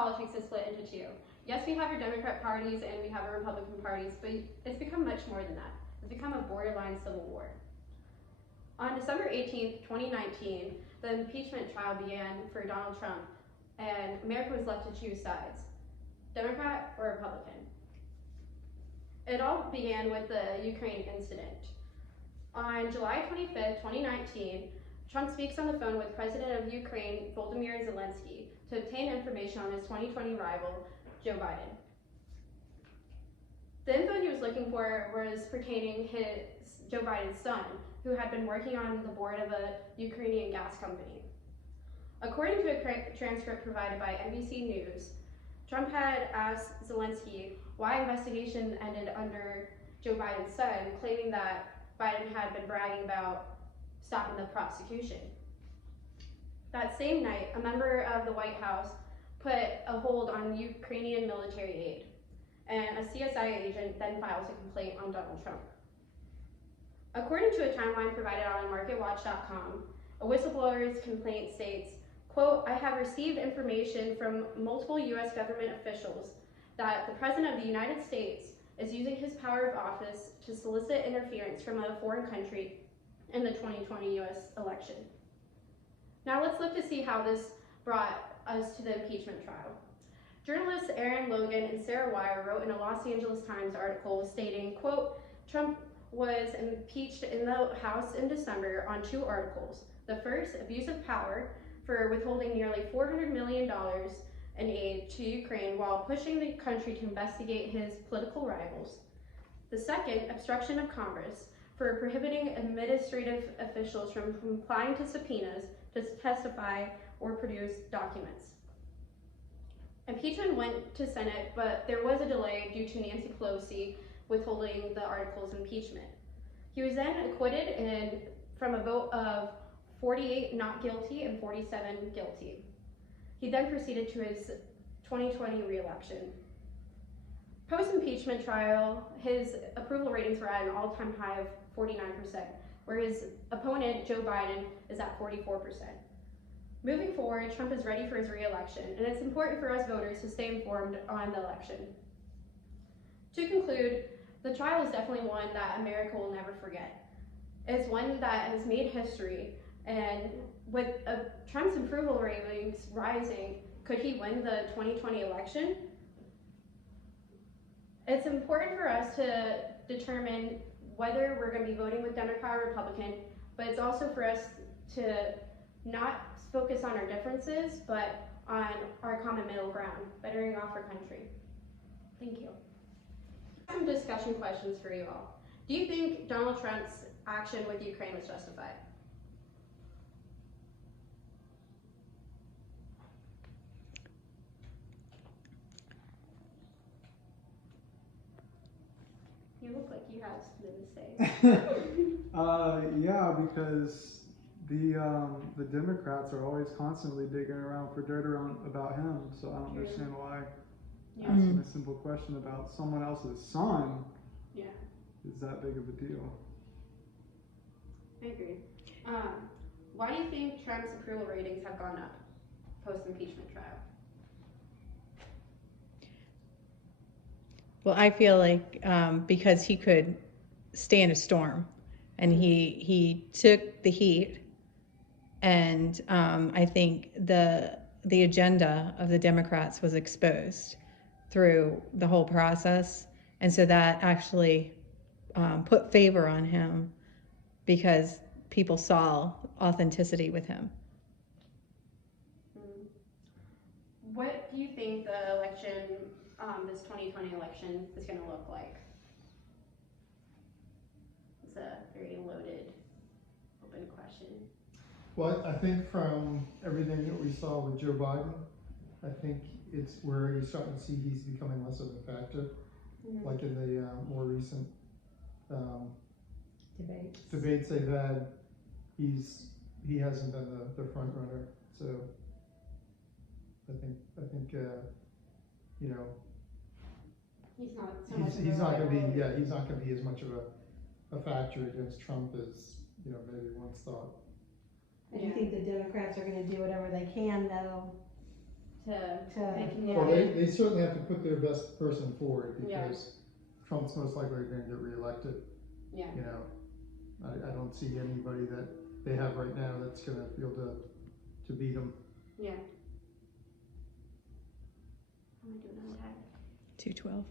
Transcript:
politics is split into two. Yes, we have our Democrat parties and we have our Republican parties, but it's become much more than that. It's become a borderline civil war. On December 18th, 2019, the impeachment trial began for Donald Trump, and America was left to choose sides, Democrat or Republican. It all began with the Ukraine incident. On July 25th, 2019, Trump speaks on the phone with President of Ukraine, Volodymyr Zelensky, to obtain information on his 2020 rival, Joe Biden. The info he was looking for was pertaining Joe Biden's son, who had been working on the board of a Ukrainian gas company. According to a transcript provided by NBC News, Trump had asked Zelensky why investigation ended under Joe Biden's son, claiming that Biden had been bragging about stopping the prosecution. That same night, a member of the White House put a hold on Ukrainian military aid, and a CSI agent then files a complaint on Donald Trump. According to a timeline provided on MarketWatch.com, a whistleblower's complaint states, quote, "I have received information from multiple U.S. government officials that the President of the United States is using his power of office to solicit interference from a foreign country in the 2020 U.S. election." Now let's look to see how this brought us to the impeachment trial. Journalists Aaron Logan and Sarah Wire wrote in a Los Angeles Times article stating, quote, "Trump was impeached in the House in December on 2 articles. The first, abuse of power, for withholding nearly $400 million in aid to Ukraine while pushing the country to investigate his political rivals. The second, obstruction of Congress, for prohibiting administrative officials from complying to subpoenas to testify or produce documents." Impeachment went to Senate, but there was a delay due to Nancy Pelosi withholding the article's impeachment. He was then acquitted from a vote of 48 not guilty and 47 guilty. He then proceeded to his 2020 re-election. Post-impeachment trial, his approval ratings were at an all-time high of 49%, where his opponent, Joe Biden, is at 44%. Moving forward, Trump is ready for his re-election, and it's important for us voters to stay informed on the election. To conclude, the trial is definitely one that America will never forget. It's one that has made history, and with Trump's approval ratings rising, could he win the 2020 election? It's important for us to determine whether we're going to be voting with Democrat or Republican, but it's also for us to not focus on our differences, but on our common middle ground, bettering off our country. Thank you. Some discussion questions for you all. Do you think Donald Trump's action with Ukraine was justified? You look like you have something to say. Yeah, because the Democrats are always constantly digging around for dirt about him, so I don't understand why asking a simple question about someone else's son is that big of a deal. I agree. Why do you think Trump's approval ratings have gone up post-impeachment trial? Well, I feel like because he could stand a storm, and he took the heat, and I think the agenda of the Democrats was exposed through the whole process, and so that actually put favor on him because people saw authenticity with him. What do you think the election, this 2020 election, is going to look like? It's a very loaded, open question. Well, I think from everything that we saw with Joe Biden, I think it's where you're starting to see he's becoming less of a factor. Like in the more recent debates they've had, he hasn't been the front runner. So I think you know, he's not going to be as much of a factor against Trump as maybe once thought. I do think the Democrats are going to do whatever they can, though, they can Well, they certainly have to put their best person forward Yeah. because Trump's most likely going to get reelected. Yeah. You know, I don't see anybody that they have right now that's going to be able to beat him. Yeah. How am I doing on time? 2:12.